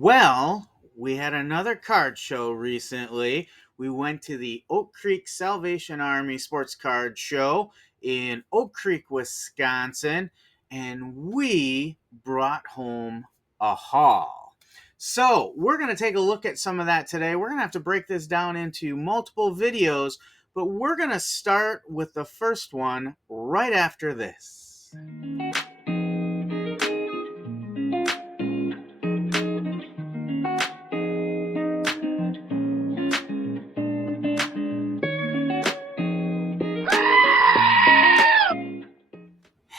Well, we had another card show recently. We went to the Oak Creek Salvation Army Sports Card Show in Oak Creek, Wisconsin, and we brought home a haul. So, we're going to take a look at some of that today. We're going to have to break this down into multiple videos, but we're going to start with the first one right after this.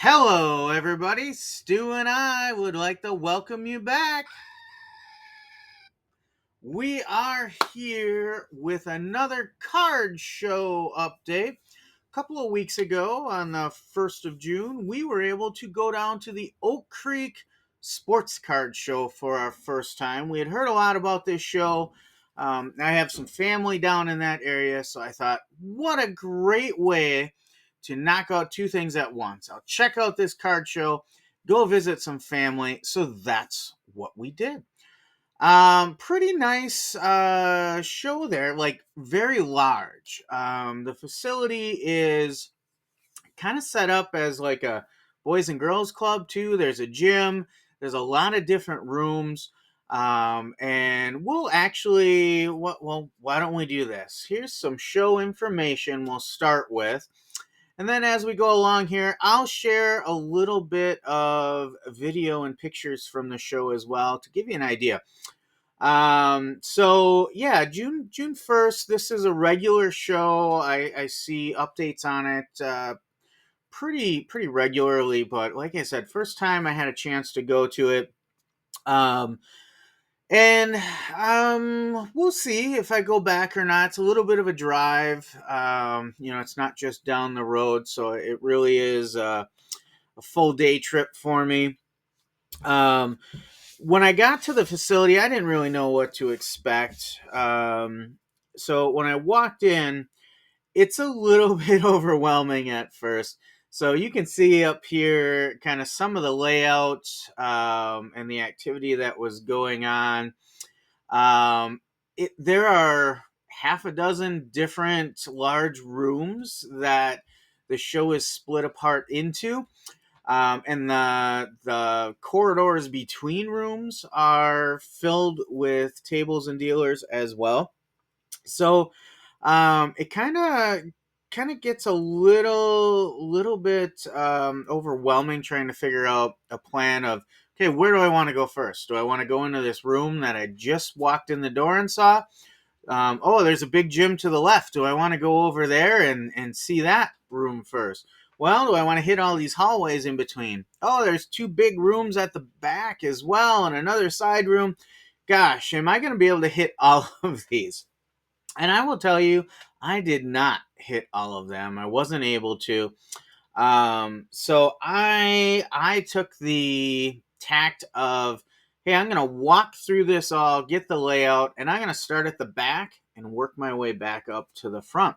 Hello, everybody. Stu and I would like to welcome you back. We are here with another card show update. A couple of weeks ago, on the 1st of June, we were able to go down to the Oak Creek Sports Card Show for our first time. We had heard a lot about this show. I have some family down in that area, so I thought, what a great way to knock out two things at once. I'll check out this card show, go visit some family. So that's what we did. Pretty nice show there, like very large. The facility is kind of set up as like a boys and girls club too. There's a gym, there's a lot of different rooms. And we'll actually, well, why don't we do this? Here's some show information we'll start with. And then as we go along here, I'll share a little bit of video and pictures from the show as well to give you an idea. So yeah, June 1st, this is a regular show. I see updates on it pretty regularly, but like I said, first time I had a chance to go to it. Um and we'll see if I go back or not. It's a little bit of a drive. It's not just down the road, so it really is a full day trip for me. When I got to the facility, I didn't really know what to expect. So when I walked in, it's a little bit overwhelming at first. So you can see up here kind of some of the layouts and the activity that was going on. There are half a dozen different large rooms that the show is split apart into. And the corridors between rooms are filled with tables and dealers as well. So it kind of gets a little bit overwhelming trying to figure out a plan of, okay, where do I want to go first? Do I want to go into this room that I just walked in the door and saw? Oh, there's a big gym to the left. Do I want to go over there and see that room first? Well, do I want to hit all these hallways in between? Oh, there's two big rooms at the back as well and another side room. Gosh, am I going to be able to hit all of these? And I will tell you, I did not hit all of them. I wasn't able to. So I took the tact of, hey, I'm going to walk through this all, get the layout, and I'm going to start at the back and work my way back up to the front.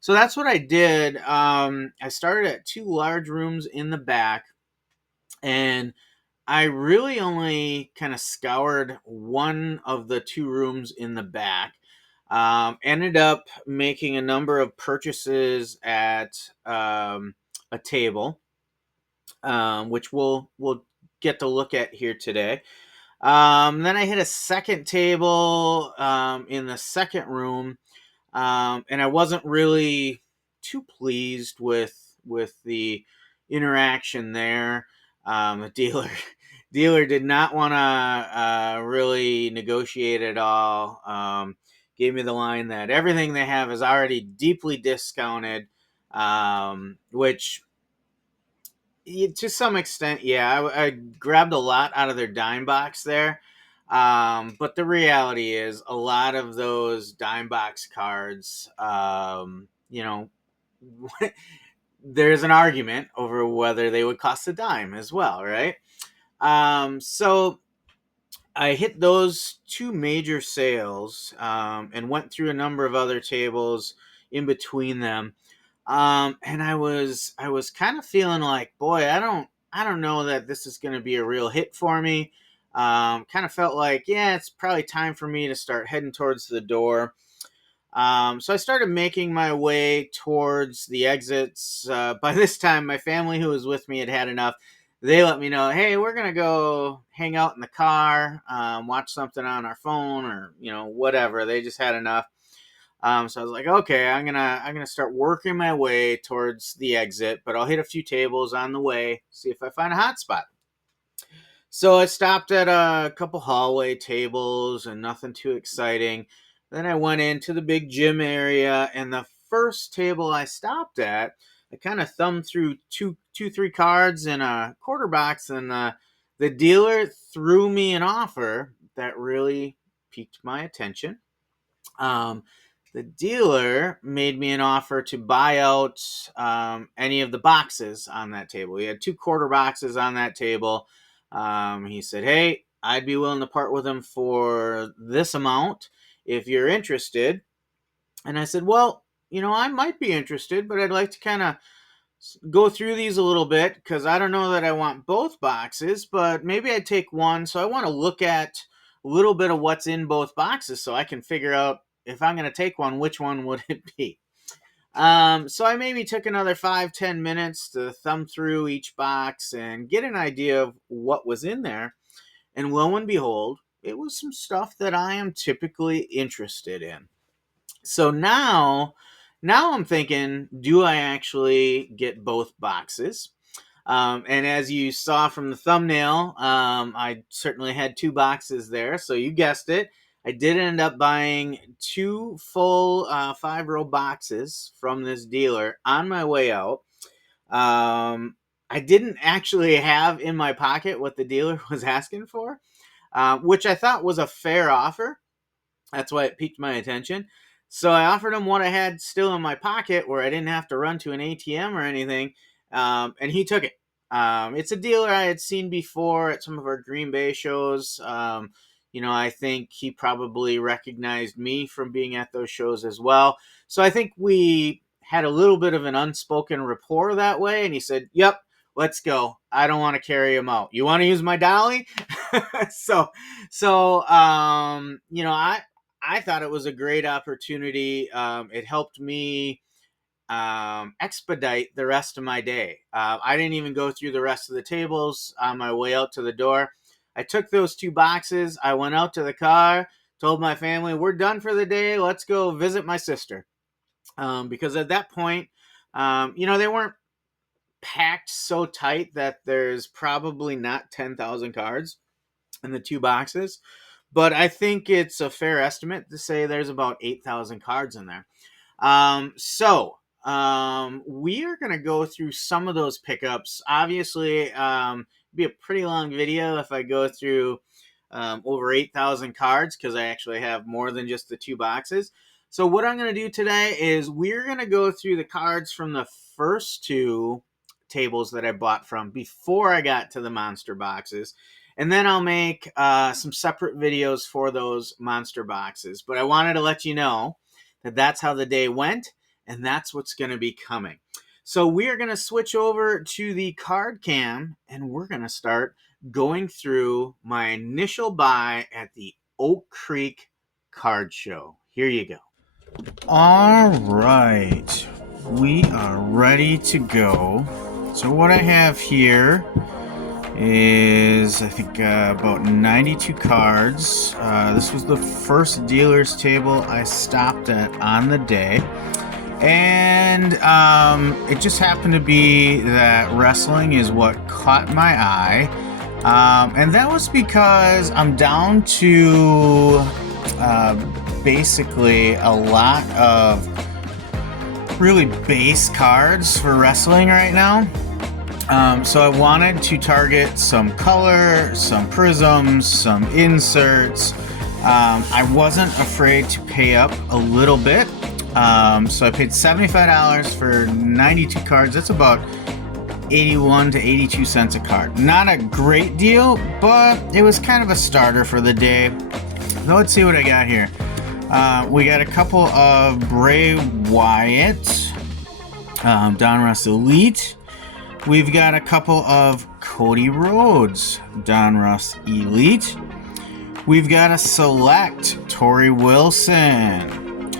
So that's what I did. I started at two large rooms in the back, and I really only kind of scoured one of the two rooms in the back. Ended up making a number of purchases at a table, which we'll get to look at here today. Then I hit a second table in the second room, and I wasn't really too pleased with the interaction there. The dealer did not want to really negotiate at all. Gave me the line that everything they have is already deeply discounted, which to some extent, yeah, I grabbed a lot out of their dime box there. But the reality is, a lot of those dime box cards, there's an argument over whether they would cost a dime as well, right? So I hit those two major sales and went through a number of other tables in between them. And I was kind of feeling like, boy, I don't know that this is going to be a real hit for me. kind of felt like, yeah, it's probably time for me to start heading towards the door. So I started making my way towards the exits. By this time, my family who was with me had had enough. They let me know, hey, we're going to go hang out in the car, watch something on our phone or, whatever. They just had enough. So I was like, okay, I'm gonna start working my way towards the exit, but I'll hit a few tables on the way, see if I find a hot spot. So I stopped at a couple hallway tables and nothing too exciting. Then I went into the big gym area, and the first table I stopped at, I kind of thumbed through three cards in a quarter box, and the dealer threw me an offer that really piqued my attention. The dealer made me an offer to buy out any of the boxes on that table. He had 2 quarter boxes on that table. He said, hey, I'd be willing to part with them for this amount if you're interested. And I said, well, I might be interested, but I'd like to kind of go through these a little bit because I don't know that I want both boxes, but maybe I'd take one. So I want to look at a little bit of what's in both boxes so I can figure out if I'm going to take one, which one would it be? So I maybe took another 5-10 minutes to thumb through each box and get an idea of what was in there. And lo and behold, it was some stuff that I am typically interested in. So now I'm thinking, do I actually get both boxes? And as you saw from the thumbnail, I certainly had 2 boxes there. So you guessed it. I did end up buying 2 full 5-row boxes from this dealer on my way out. I didn't actually have in my pocket what the dealer was asking for, which I thought was a fair offer. That's why it piqued my attention. So I offered him what I had still in my pocket where I didn't have to run to an ATM or anything, and he took it. It's a dealer I had seen before at some of our Green Bay shows. I think he probably recognized me from being at those shows as well. So I think we had a little bit of an unspoken rapport that way. And he said, yep, let's go. I don't want to carry him out. You want to use my dolly? I thought it was a great opportunity. It helped me expedite the rest of my day. I didn't even go through the rest of the tables on my way out to the door. I took those 2 boxes. I went out to the car, told my family, we're done for the day. Let's go visit my sister. Because at that point, they weren't packed so tight that there's probably not 10,000 cards in the 2 boxes. But I think it's a fair estimate to say there's about 8,000 cards in there. We are going to go through some of those pickups. Obviously, be a pretty long video if I go through over 8,000 cards because I actually have more than just the 2 boxes. So what I'm going to do today is we're going to go through the cards from the first 2 tables that I bought from before I got to the monster boxes. And then I'll make some separate videos for those monster boxes. But I wanted to let you know that that's how the day went, and that's what's going to be coming. So we are going to switch over to the card cam, and we're going to start going through my initial buy at the Oak Creek Card Show. Here you go. All right. We are ready to go. So what I have here is, I think, about 92 cards. This was the first dealer's table I stopped at on the day. And it just happened to be that wrestling is what caught my eye. And that was because I'm down to basically a lot of really base cards for wrestling right now. So I wanted to target some color, some prisms, some inserts. I wasn't afraid to pay up a little bit. So I paid $75 for 92 cards. That's about 81 to 82 cents a card. Not a great deal, but it was kind of a starter for the day. Now let's see what I got here. We got a couple of Bray Wyatt, Donruss Elite. We've got a couple of Cody Rhodes, Donruss Elite. We've got a select Tori Wilson.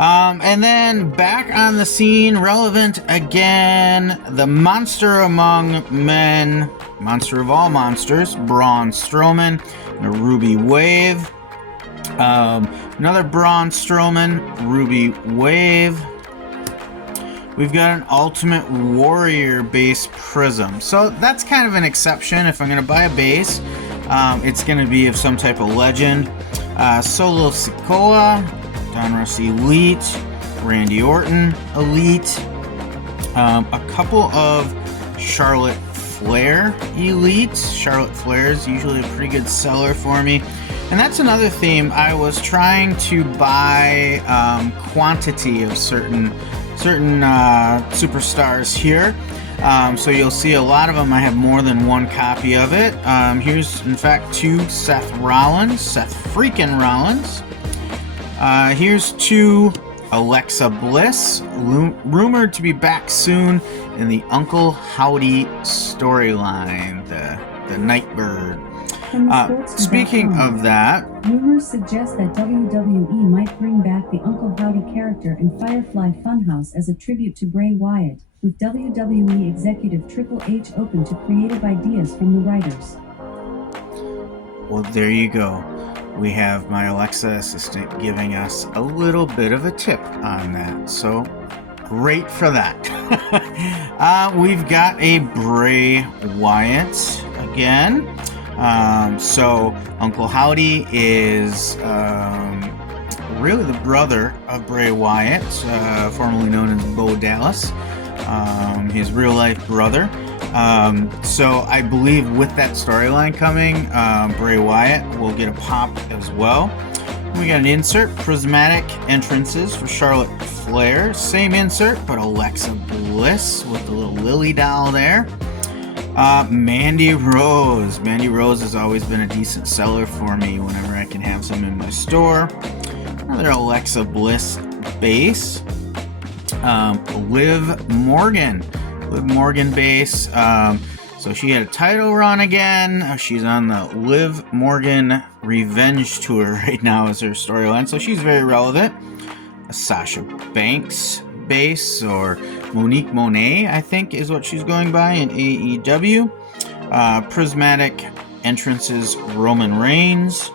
And then back on the scene, relevant again, the monster among men, monster of all monsters, Braun Strowman, and a Ruby Wave. Another Braun Strowman, Ruby Wave. We've got an Ultimate Warrior base Prism. So that's kind of an exception. If I'm going to buy a base, it's going to be of some type of legend. Solo Sikoa, Donruss Elite, Randy Orton Elite, a couple of Charlotte Flair Elite. Charlotte Flair is usually a pretty good seller for me. And that's another theme. I was trying to buy quantity of certain superstars here. So you'll see a lot of them. I have more than one copy of it. Here's, in fact, 2 Seth freaking Rollins. Here's 2 Alexa Bliss, rumored to be back soon in the Uncle Howdy storyline, the Nightbird. Speaking of that, rumors suggest that WWE might bring back the Uncle Howdy character in Firefly Funhouse as a tribute to Bray Wyatt, with WWE executive Triple H open to creative ideas from the writers. Well, there you go. We have my Alexa assistant giving us a little bit of a tip on that. So, great for that. We've got a Bray Wyatt again. So, Uncle Howdy is really the brother of Bray Wyatt, formerly known as Bo Dallas. His real-life brother. So I believe with that storyline coming, Bray Wyatt will get a pop as well. We got an insert, prismatic entrances for Charlotte Flair. Same insert, but Alexa Bliss with the little Lily doll there. Mandy Rose. Mandy Rose has always been a decent seller for me whenever I can have some in my store. Another Alexa Bliss base. Liv Morgan base. So she had a title run again. She's on the Liv Morgan Revenge Tour right now as her storyline, so she's very relevant. A Sasha Banks base, or Monique Monet, I think is what she's going by in AEW. Prismatic entrances, Roman Reigns.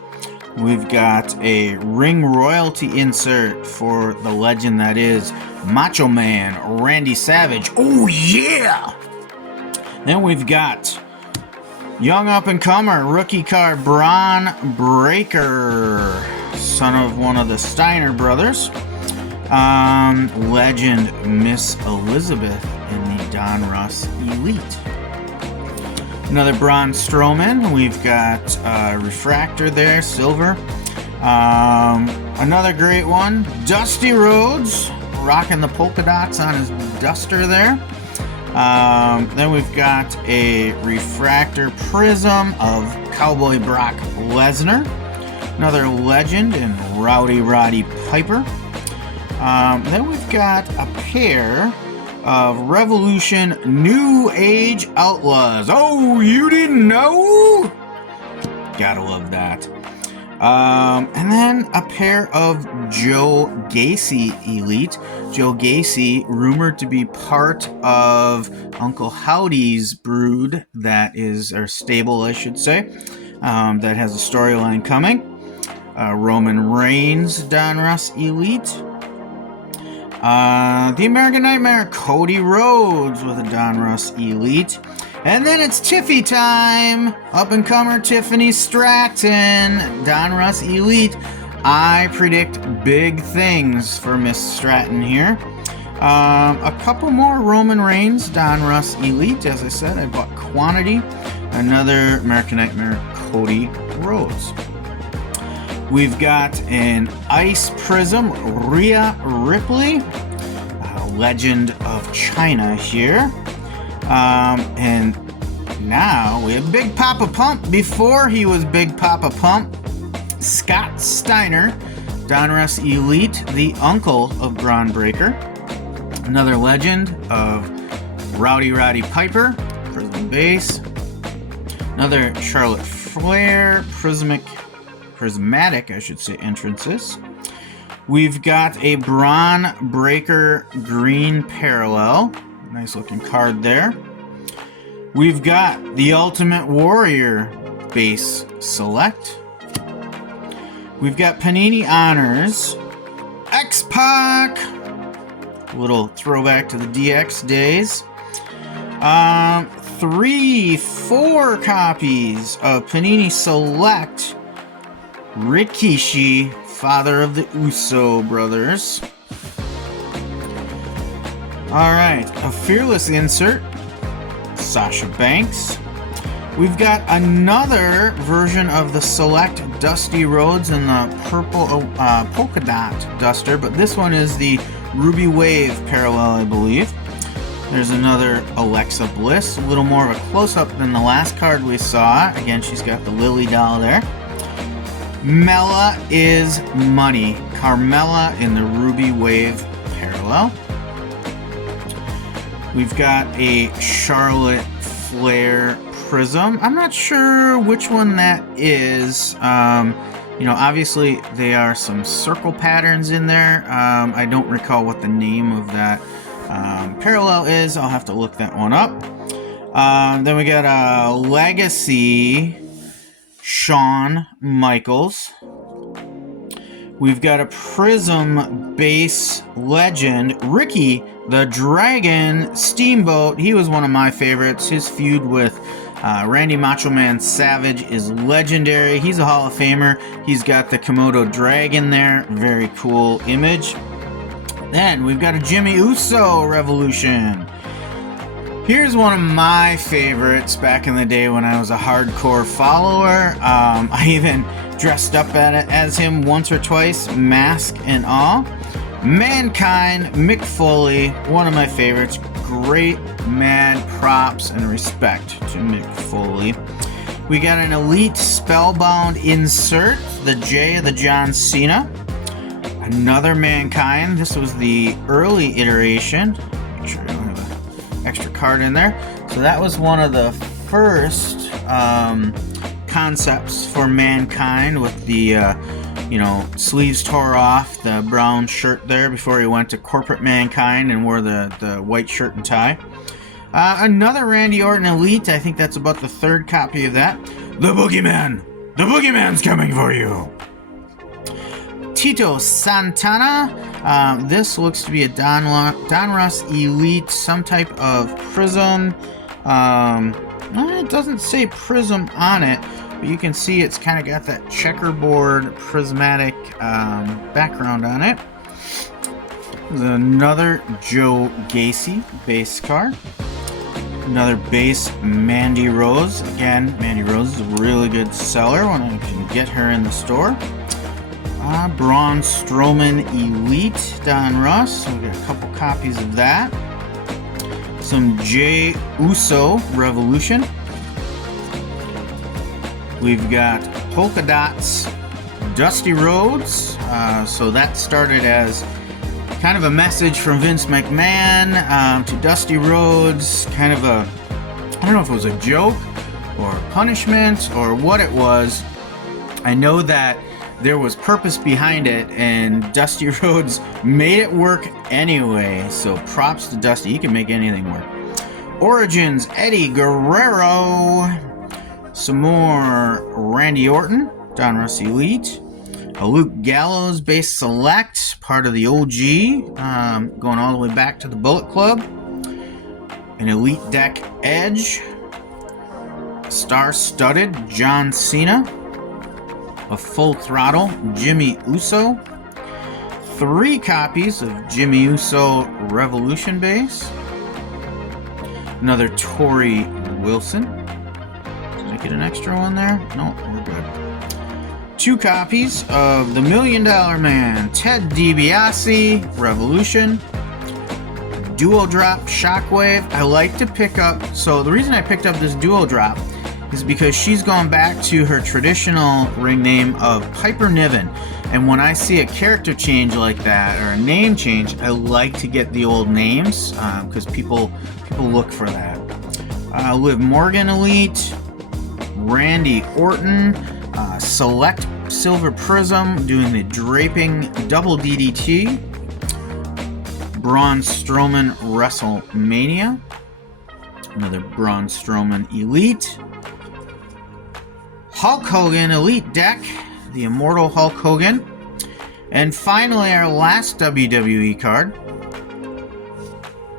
We've got a ring royalty insert for the legend that is Macho Man Randy Savage. Oh yeah! Then we've got young up-and-comer rookie card Bron Breakker, son of one of the Steiner brothers. Legend Miss Elizabeth in the Donruss Elite. Another Braun Strowman. We've got Refractor there, silver. Another great one, Dusty Rhodes, rocking the polka dots on his duster there. Then we've got a Refractor Prism of Cowboy Brock Lesnar. Another legend in Roddy Piper. Then we've got a pair of Revolution New Age Outlaws. Oh, you didn't know? Gotta love that. And then a pair of Joe Gacy Elite. Joe Gacy, rumored to be part of Uncle Howdy's brood that is, or stable, I should say, that has a storyline coming. Roman Reigns, Donruss Elite. The American Nightmare, Cody Rhodes with a Donruss Elite. And then it's Tiffy time! Up-and-comer Tiffany Stratton, Donruss Elite. I predict big things for Miss Stratton here. A couple more Roman Reigns, Donruss Elite. As I said, I bought quantity. Another American Nightmare, Cody Rhodes. We've got an Ice Prism, Rhea Ripley, Legend of China here. And now we have Big Papa Pump. Before he was Big Papa Pump, Scott Steiner, Donruss Elite, the uncle of Braun Breaker. Another legend of Roddy Piper, Prism Base. Another Charlotte Flair prismatic, I should say, entrances. We've got a Braun Breaker green parallel. Nice looking card there. We've got the Ultimate Warrior base select. We've got Panini Honors X-Pac. Little throwback to the DX days. 4 copies of Panini Select Rikishi, father of the Uso brothers. Alright, a Fearless insert, Sasha Banks. We've got another version of the Select Dusty Rhodes in the purple polka dot duster, but this one is the Ruby Wave parallel, I believe. There's another Alexa Bliss, a little more of a close-up than the last card we saw. Again, she's got the Lily doll there. Mela is Money, Carmella in the Ruby Wave parallel. We've got a Charlotte Flair Prism. I'm not sure which one that is. Obviously there are some circle patterns in there. I don't recall what the name of that parallel is. I'll have to look that one up. Then we got a Legacy Shawn Michaels. We've got a Prism base legend Ricky the Dragon Steamboat. He was one of my favorites. His feud with Randy Macho Man Savage is legendary. He's a Hall of Famer. He's got the Komodo Dragon there. Very cool image. Then we've got a Jimmy Uso Revolution. Here's one of my favorites back in the day when I was a hardcore follower. I even dressed up as him once or twice, mask and all. Mankind, Mick Foley, one of my favorites. Great mad props and respect to Mick Foley. We got an Elite Spellbound insert, the J of the John Cena. Another Mankind. This was the early iteration. Make sure I don't have an extra card in there. So that was one of the first concepts for Mankind with the sleeves tore off, the brown shirt there before he went to corporate Mankind and wore the white shirt and tie. Another Randy Orton Elite. I think that's about the third copy of that. The Boogeyman. The Boogeyman's coming for you. Tito Santana. This looks to be a Donruss Elite, some type of prism. It doesn't say prism on it, but you can see it's kind of got that checkerboard prismatic background on it. There's another Joe Gacy base card. Another base Mandy Rose. Again, Mandy Rose is a really good seller when I can get her in the store. Braun Strowman Elite Donruss. We got a couple copies of that. Some Jey Uso Revolution. We've got Polka Dots Dusty Rhodes. So that started as kind of a message from Vince McMahon to Dusty Rhodes. Kind of a, I don't know if it was a joke or punishment or what it was. I know that there was purpose behind it, and Dusty Rhodes made it work anyway. So props to Dusty. He can make anything work. Origins Eddie Guerrero. Some more Randy Orton, Donruss Elite. A Luke Gallows base select, part of the OG, going all the way back to the Bullet Club. An Elite Deck Edge. Star-studded John Cena. A Full Throttle Jimmy Uso. 3 copies of Jimmy Uso Revolution base. Another Tori Wilson. Did I get an extra one there? No, we're good. 2 copies of the $1 Million Man Ted DiBiase Revolution. Duo Drop Shockwave. I like to pick up, so the reason I picked up this Duo Drop is because she's gone back to her traditional ring name of Piper Niven. And when I see a character change like that, or a name change, I like to get the old names, because people look for that. Liv Morgan Elite. Randy Orton, Select Silver Prism doing the Draping Double DDT, Braun Strowman WrestleMania, another Braun Strowman Elite, Hulk Hogan Elite deck, the Immortal Hulk Hogan, and finally our last WWE card,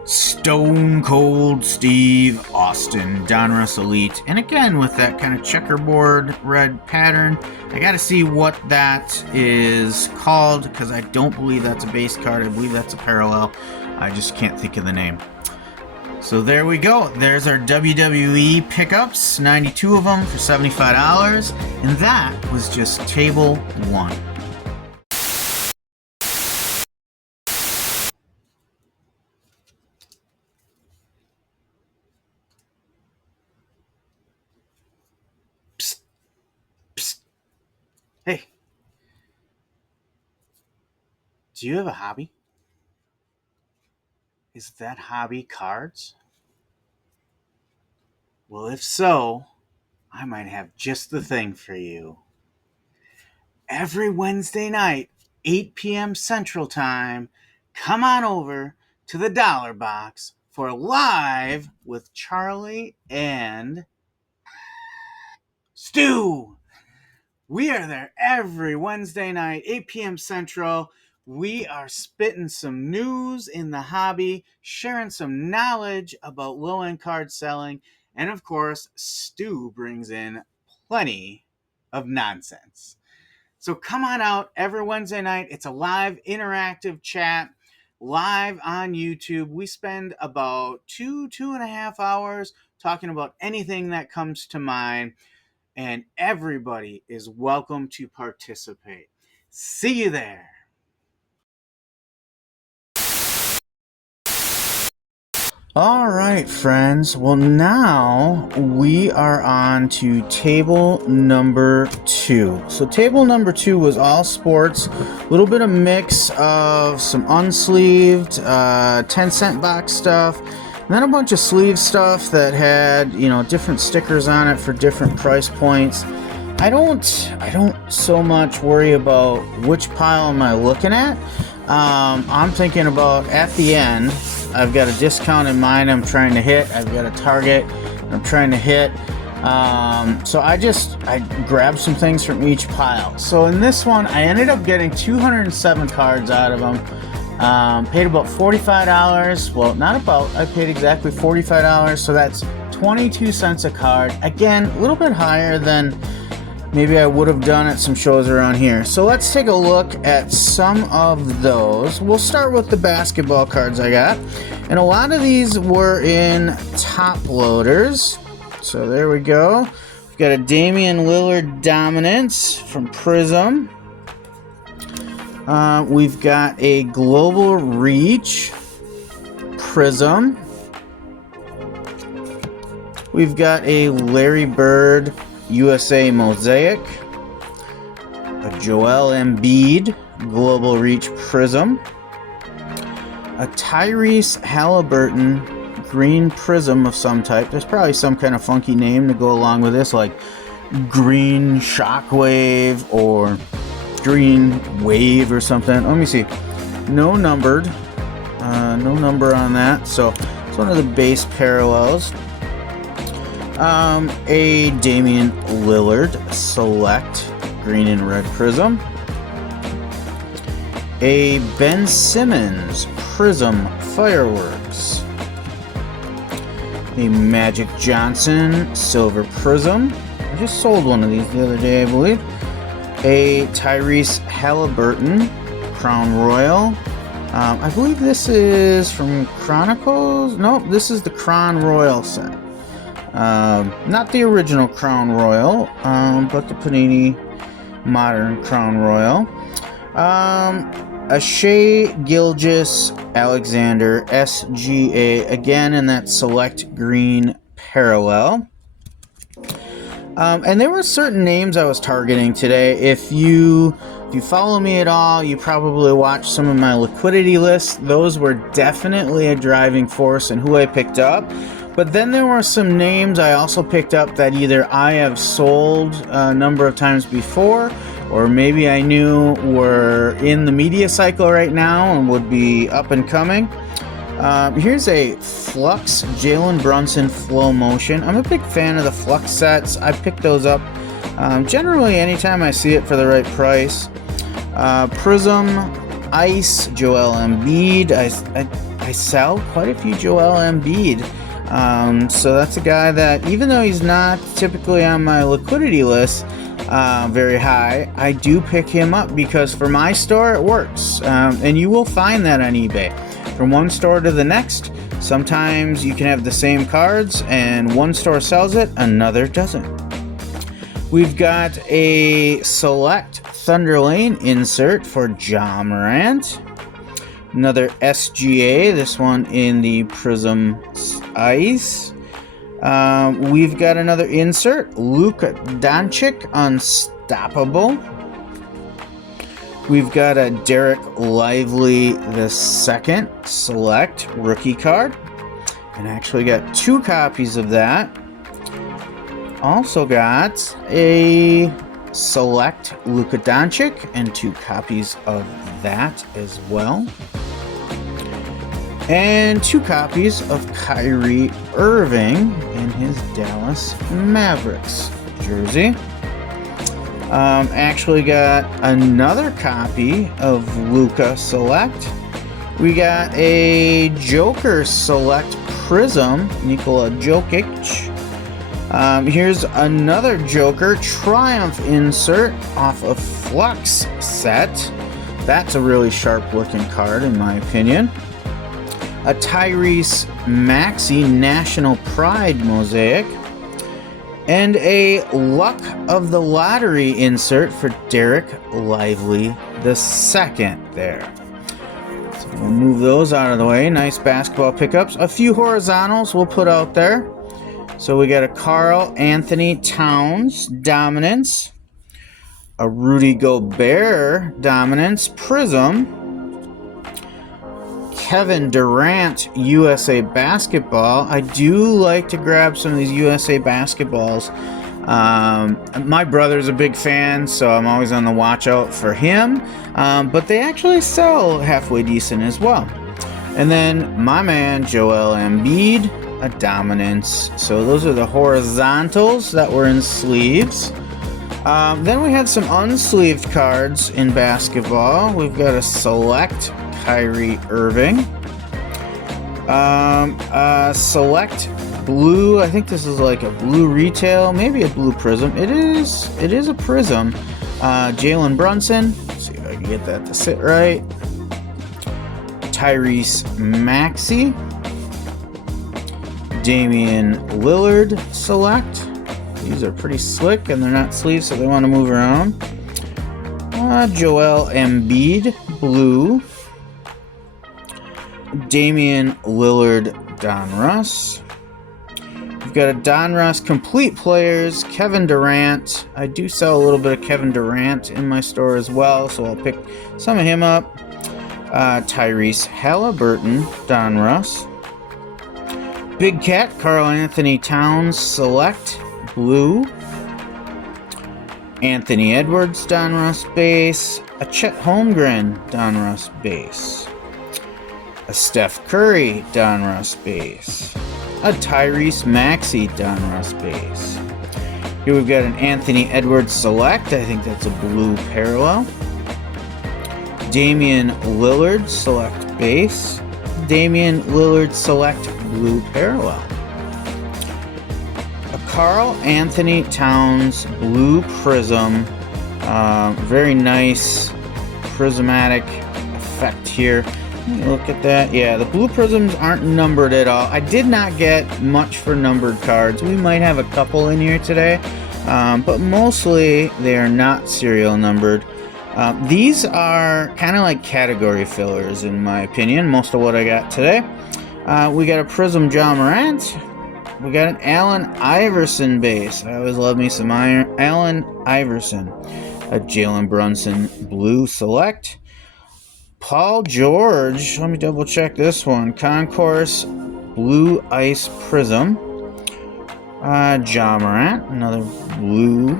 Stone Cold Steve Austin Donruss Elite. And again, with that kind of checkerboard red pattern, I got to see what that is called, because I don't believe that's a base card. I believe that's a parallel. I just can't think of the name. So there we go. There's our WWE pickups, 92 of them for $75. And that was just table one. Psst. Psst. Hey. Do you have a hobby? Is that hobby cards? Well, if so, I might have just the thing for you. Every Wednesday night, 8 p.m. Central Time, come on over to the Dollar Box for Live with Charlie and Stu. We are there every Wednesday night, 8 p.m. Central. We are spitting some news in the hobby, sharing some knowledge about low-end card selling, and of course, Stu brings in plenty of nonsense. So come on out every Wednesday night. It's a live interactive chat, live on YouTube. We spend about 2.5 hours talking about anything that comes to mind, and everybody is welcome to participate. See you there. All right, friends. Well, now we are on to table number 2. So table number 2 was all sports, a little bit of mix of some unsleeved 10-cent box stuff, and then a bunch of sleeve stuff that had, different stickers on it for different price points. I don't so much worry about which pile am I looking at. I'm thinking about at the end, I've got a discount in mind I'm trying to hit. I've got a target I'm trying to hit. So I grabbed some things from each pile. So in this one, I ended up getting 207 cards out of them. Paid about $45. Well, not about. I paid exactly $45. So that's 22 cents a card. Again, a little bit higher than maybe I would have done at some shows around here. So let's take a look at some of those. We'll start with the basketball cards I got. And a lot of these were in top loaders. So there we go. We've got a Damian Lillard Dominance from Prism. We've got a Global Reach Prism. We've got a Larry Bird USA Mosaic, a Joel Embiid Global Reach Prism, a Tyrese Halliburton Green Prism of some type. There's probably some kind of funky name to go along with this, like Green Shockwave or Green Wave or something. Let me see. No numbered. No number on that. So it's one of the base parallels. A Damian Lillard Select Green and Red Prism. A Ben Simmons Prism Fireworks. A Magic Johnson Silver Prism. I just sold one of these the other day, I believe. A Tyrese Halliburton Crown Royal. I believe this is from Chronicles. Nope, this is the Crown Royal set. Not the original Crown Royal, but the Panini Modern Crown Royal. A Shai Gilgeous-Alexander SGA, again in that select green parallel. And there were certain names I was targeting today. If you follow me at all, you probably watched some of my liquidity lists. Those were definitely a driving force in who I picked up. But then there were some names I also picked up that either I have sold a number of times before, or maybe I knew were in the media cycle right now and would be up and coming. Here's a Flux Jalen Brunson Flow Motion. I'm a big fan of the Flux sets. I pick those up generally anytime I see it for the right price. Prism Ice Joel Embiid. I sell quite a few Joel Embiid. So that's a guy that, even though he's not typically on my liquidity list very high, I do pick him up because for my store it works. And you will find that on eBay. From one store to the next, sometimes you can have the same cards and one store sells it, another doesn't. We've got a Select Thunder Lane insert for Ja Morant. Another SGA, this one in the Prism Ice. We've got another insert, Luka Doncic Unstoppable. We've got a Derek Lively II Select rookie card. And actually got 2 copies of that. Also got a Select Luka Doncic and 2 copies of that as well. And 2 copies of Kyrie Irving in his Dallas Mavericks jersey. Actually got another copy of Luka Select. We got a Joker Select Prism, Nikola Jokic. Here's another Joker Triumph insert off of Flux set. That's a really sharp looking card in my opinion. A Tyrese Maxey National Pride Mosaic. And a Luck of the Lottery insert for Derek Lively II there. So we'll move those out of the way. Nice basketball pickups. A few horizontals we'll put out there. So we got a Karl Anthony Towns Dominance. A Rudy Gobert Dominance Prism. Kevin Durant USA Basketball. I do like to grab some of these USA Basketballs. My brother's a big fan, so I'm always on the watch out for him. But they actually sell halfway decent as well. And then my man Joel Embiid, a Dominance. So those are the horizontals that were in sleeves. Then we had some unsleeved cards in basketball. We've got a Select Kyrie Irving. Select Blue. I think this is like a blue retail, maybe a blue prism. It is a prism. Jalen Brunson. Let's see if I can get that to sit right. Tyrese Maxey. Damian Lillard Select. These are pretty slick and they're not sleeves, so they want to move around. Joel Embiid Blue. Damian Lillard Donruss. We've got a Donruss Complete Players, Kevin Durant. I do sell a little bit of Kevin Durant in my store as well, so I'll pick some of him up. Tyrese Halliburton Donruss. Big Cat Karl Anthony Towns Select Blue. Anthony Edwards Donruss Base. A Chet Holmgren Donruss Base. A Steph Curry Donruss Base. A Tyrese Maxey Donruss Base. Here we've got an Anthony Edwards Select. I think that's a blue parallel. Damian Lillard Select Base. Damian Lillard Select Blue Parallel. A Karl Anthony Towns Blue Prism. Very nice prismatic effect here. Look at that. Yeah, the blue prisms aren't numbered at all. I did not get much for numbered cards. We might have a couple in here today, but mostly they are not serial numbered. These are kind of like category fillers in my opinion, most of what I got today. We got a Prism Ja Morant. We got an Allen Iverson base. I always love me some Allen Iverson. A Jalen Brunson Blue Select. Paul George, let me double check this one. Concourse Blue Ice Prism. Ja Morant, another blue.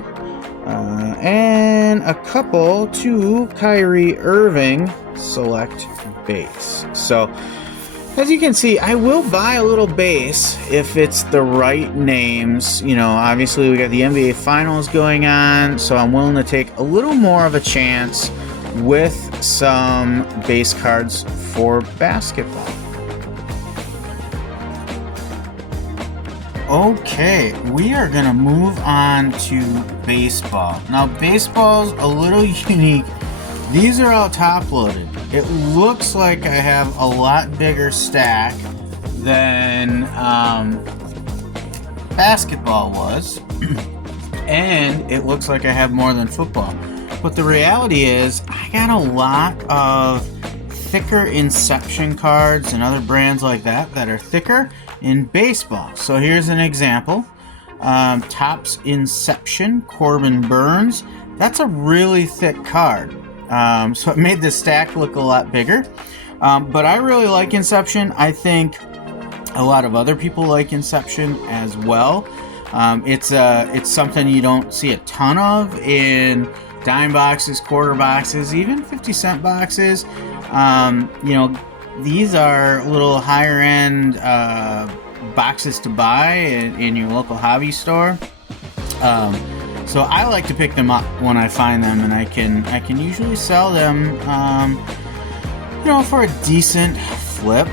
And a couple to Kyrie Irving select base. So, as you can see, I will buy a little base if it's the right names. You know, obviously we got the NBA Finals going on, so I'm willing to take a little more of a chance with some base cards for basketball. Okay, we are going to move on to baseball. Now, baseball's a little unique. These are all top-loaded. It looks like I have a lot bigger stack than basketball was. And it looks like I have more than football. But the reality is, I got a lot of thicker Inception cards and other brands like that that are thicker in baseball. So here's an example. Topps Inception, Corbin Burns. That's a really thick card. So it made the stack look a lot bigger. But I really like Inception. I think a lot of other people like Inception as well. It's something you don't see a ton of in dime boxes, quarter boxes, even 50-cent boxes. You know, these are a little higher end boxes to buy in your local hobby store. So I like to pick them up when I find them, and I can usually sell them, you know, for a decent flip.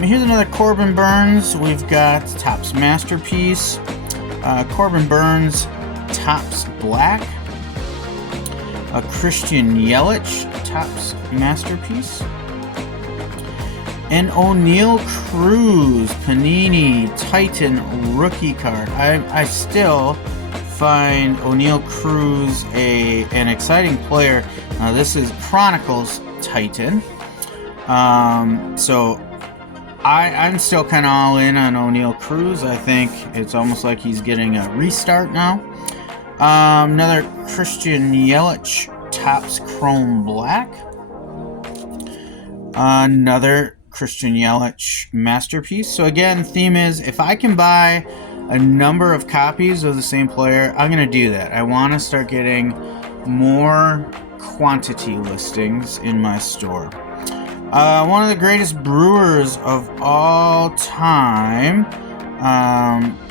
Here's another Corbin Burns. We've got Topps Masterpiece, Corbin Burns, Topps Black, a Christian Yelich, Topps Masterpiece, and O'Neal Cruz, Panini Titan rookie card. I still find O'Neal Cruz an exciting player. This is Chronicles Titan. So I'm still kind of all in on O'Neal Cruz. I think it's almost like he's getting a restart now. Another Christian Yelich, Topps Chrome Black. Another Christian Yelich Masterpiece. So again, theme is if I can buy a number of copies of the same player, I'm going to do that. I want to start getting more quantity listings in my store. One of the greatest Brewers of all time,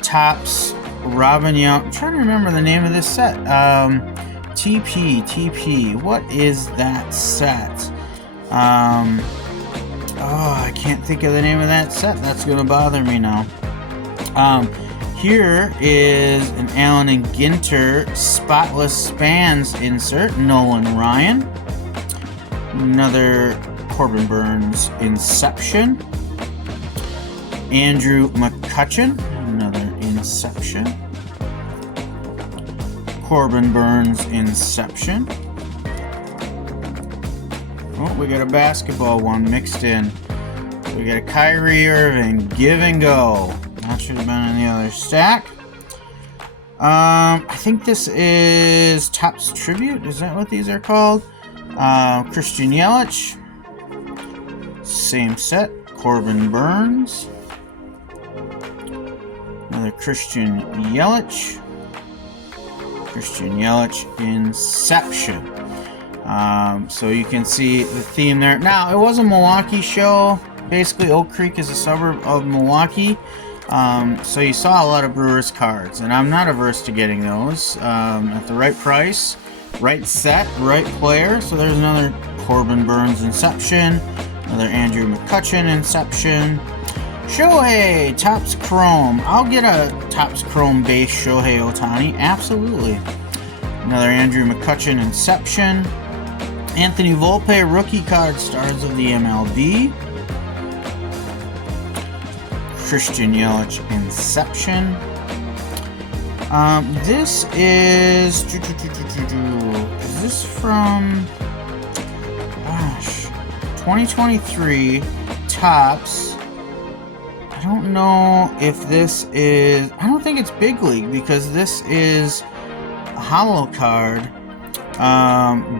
Topps Robin Yount. I'm trying to remember the name of this set. TP. What is that set? I can't think of the name of that set. That's going to bother me now. Here is an Allen and Ginter Spotless Spans insert, Nolan Ryan. Another Corbin Burns Inception. Andrew McCutchen, another Inception. Corbin Burns Inception. Oh, we got a basketball one mixed in. We got a Kyrie Irving Give and Go. That should have been in the other stack. I think this is Topps Tribute. Is that what these are called? Christian Yelich. Same set. Corbin Burns. Another Christian Yelich. Christian Yelich Inception. So you can see the theme there. Now, it was a Milwaukee show. Basically, Oak Creek is a suburb of Milwaukee. So you saw a lot of Brewers cards, and I'm not averse to getting those at the right price, right set, right player. So there's another Corbin Burns Inception, another Andrew McCutchen Inception, Shohei Topps Chrome. I'll get a Topps Chrome base Shohei Ohtani, absolutely. Another Andrew McCutchen Inception, Anthony Volpe rookie card, Stars of the MLB. Christian Yelich Inception. This is this from 2023 Topps. I don't know if this is, I don't think it's Big League because this is a holo card.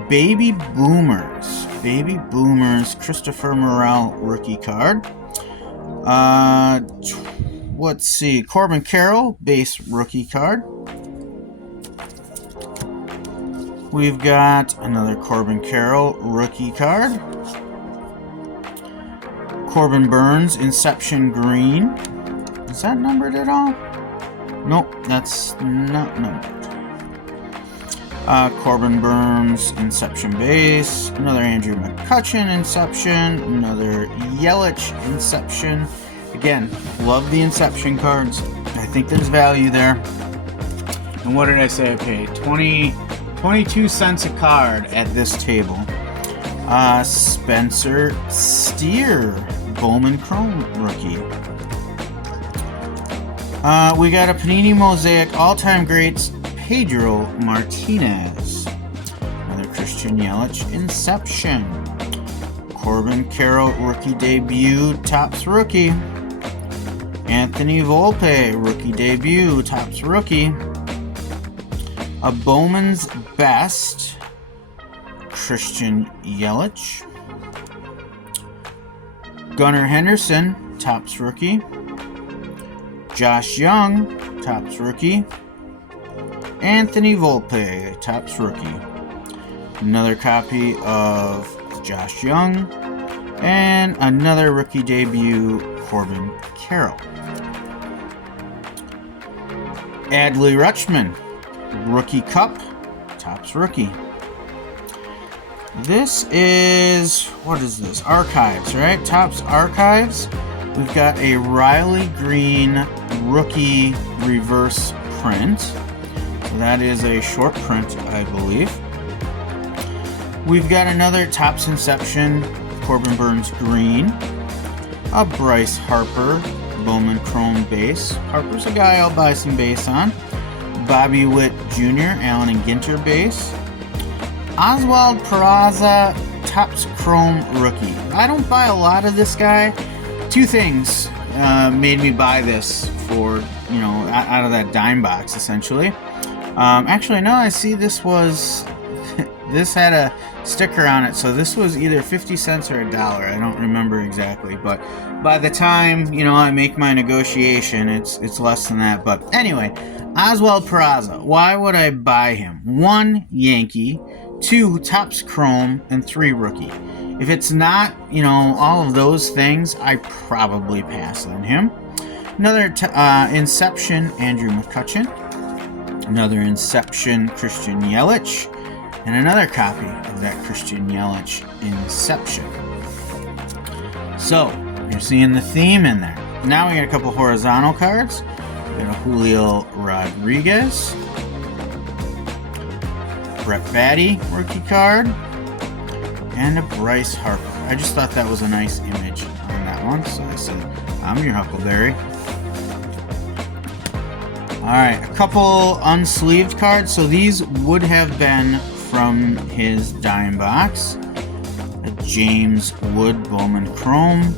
Baby Boomers Christopher Morel rookie card. Let's see. Corbin Carroll, base rookie card. We've got another Corbin Carroll rookie card. Corbin Burns, Inception Green. Is that numbered at all? Nope, that's not numbered. Corbin Burns, Inception Base. Another Andrew McCutchen, Inception. Another Yelich, Inception. Again, love the Inception cards. I think there's value there. And what did I say? Okay, 22 cents a card at this table. Spencer Steer, Bowman Chrome rookie. We got a Panini Mosaic All-Time Greats, Pedro Martinez. Another Christian Yelich, Inception. Corbin Carroll rookie debut, Topps rookie. Anthony Volpe rookie debut, Topps rookie. A Bowman's Best, Christian Yelich. Gunnar Henderson, Topps rookie. Josh Young, Topps rookie. Anthony Volpe, Topps rookie. Another copy of Josh Young. And another rookie debut, Corbin Carroll. Adley Rutschman, Rookie Cup, Topps rookie. This is, what is this? Archives, right? Topps Archives. We've got a Riley Green rookie reverse print. So that is a short print, I believe. We've got another Topps Inception, Corbin Burns Green. A Bryce Harper, Bowman Chrome base. Harper's a guy I'll buy some base on. Bobby Witt Jr., Allen and Ginter base. Oswald Peraza, Topps Chrome rookie. I don't buy a lot of this guy. Two things made me buy this for, out of that dime box, essentially. Actually, no, I see this was... this had a sticker on it, so this was either 50 cents or $1. I don't remember exactly, but by the time, I make my negotiation, it's less than that. But anyway, Oswald Peraza, why would I buy him? 1, Yankee, 2, Topps Chrome, and 3, rookie. If it's not, all of those things, I probably pass on him. Another Inception, Andrew McCutchen. Another Inception, Christian Yelich. And another copy of that Christian Yelich Inception. So, you're seeing the theme in there. Now we got a couple horizontal cards. We got a Julio Rodriguez. Brett Baty rookie card. And a Bryce Harper. I just thought that was a nice image on that one. So I said, I'm your Huckleberry. Alright, a couple unsleeved cards. So these would have been from his dime box. A James Wood Bowman Chrome.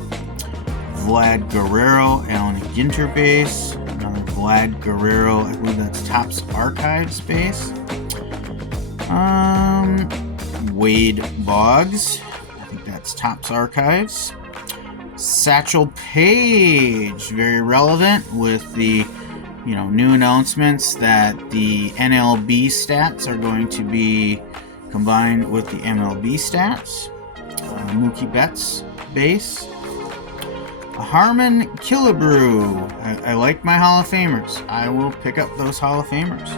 Vlad Guerrero, Allen Ginter base. Another Vlad Guerrero, I believe that's Topps Archives base. Wade Boggs, I think that's Topps Archives. Satchel Paige, very relevant with the new announcements that the NLB stats are going to be combined with the MLB stats. Mookie Betts base. Harmon Killebrew. I like my Hall of Famers. I will pick up those Hall of Famers.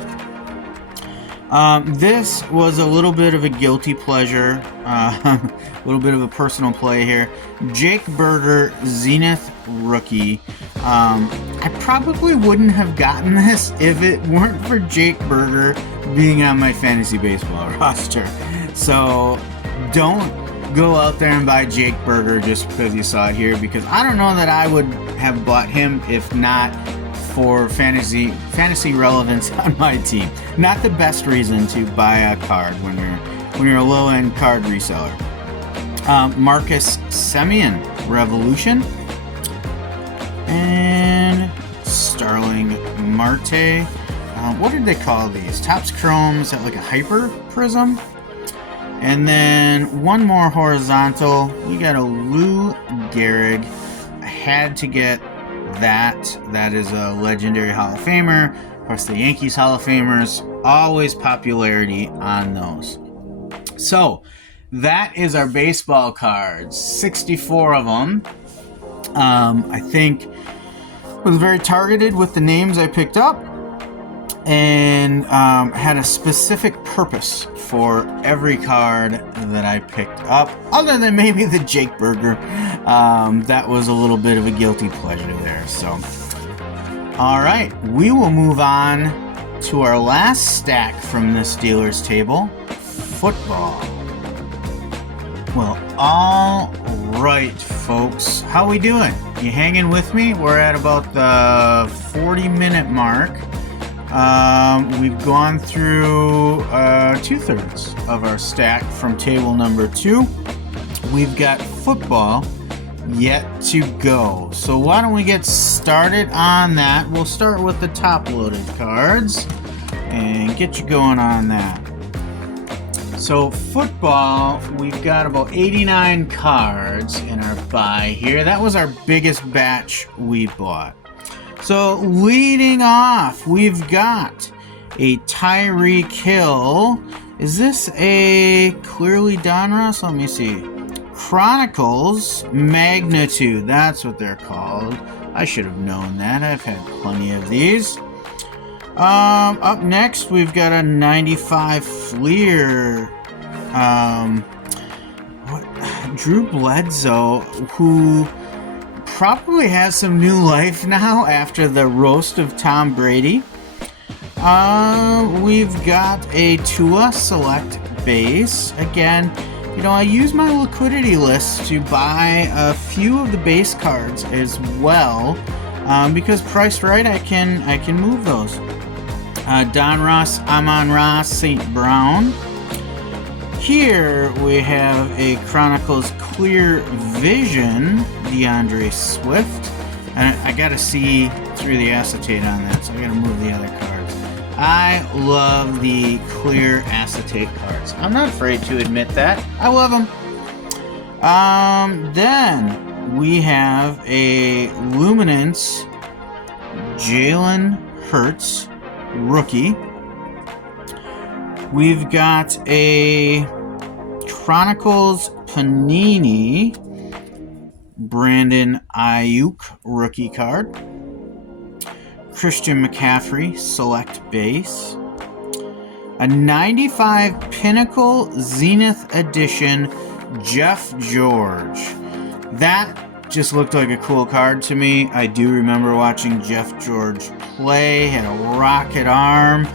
This was a little bit of a guilty pleasure, a little bit of a personal play here. Jake Burger, Zenith rookie. I probably wouldn't have gotten this if it weren't for Jake Burger being on my fantasy baseball roster. So don't go out there and buy Jake Burger just because you saw it here, because I don't know that I would have bought him if not for fantasy relevance on my team. Not the best reason to buy a card when you're a low-end card reseller. Marcus Semien, Revolution. And Starling Marte. What did they call these? Topps Chrome, is that like a Hyper Prism? And then one more horizontal. We got a Lou Gehrig, a had to get that. That is a legendary Hall of Famer. Of course, the Yankees Hall of Famers, always popularity on those. So, that is our baseball cards. 64 of them. I think was very targeted with the names I picked up, and had a specific purpose for every card that I picked up, other than maybe the Jake Burger. That was a little bit of a guilty pleasure there. So, all right, we will move on to our last stack from this dealer's table, football. Well, all right, folks, how we doing? You hanging with me? We're at about the 40-minute mark. We've gone through 2/3 of our stack from table number 2. We've got football yet to go. So why don't we get started on that? We'll start with the top-loaded cards and get you going on that. So football, we've got about 89 cards in our buy here. That was our biggest batch we bought. So leading off, we've got a Tyreek Hill. Is this a clearly Donruss? Let me see. Chronicles Magnitude. That's what they're called. I should have known that. I've had plenty of these. Up next, we've got a 95 Fleer. Drew Bledsoe, who probably has some new life now after the roast of Tom Brady. We've got a Tua Select base. Again, you know, I use my liquidity list to buy a few of the base cards as well, because priced right, I can move those. Donruss, Amon-Ra, St. Brown. Here we have a Chronicles Clear Vision, DeAndre Swift. And I gotta see through the acetate on that, so I gotta move the other cards. I love the clear acetate cards. I'm not afraid to admit that. I love them. Then we have a Luminance Jalen Hurts rookie. We've got a Chronicles Panini Brandon Ayuk rookie card. Christian McCaffrey Select base. A 95 Pinnacle Zenith Edition Jeff George. That just looked like a cool card to me. I do remember watching Jeff George play. Had a rocket arm.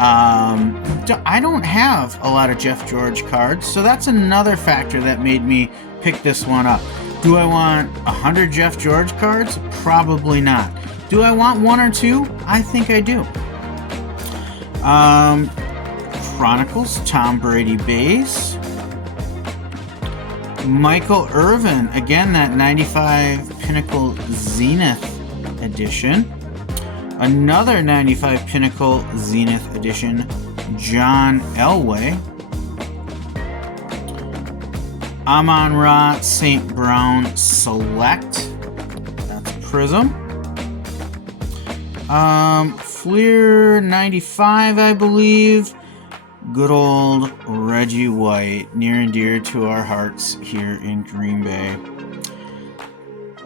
I don't have a lot of Jeff George cards, so that's another factor that made me pick this one up. Do I want 100 Jeff George cards? Probably not. Do I want 1 or 2? I think I do. Chronicles Tom Brady base. Michael Irvin, again, that 95 Pinnacle Zenith Edition. Another 95 Pinnacle Zenith Edition, John Elway. Amon-Ra St. Brown Select. That's Prism. Fleer 95, I believe. Good old Reggie White, near and dear to our hearts here in Green Bay.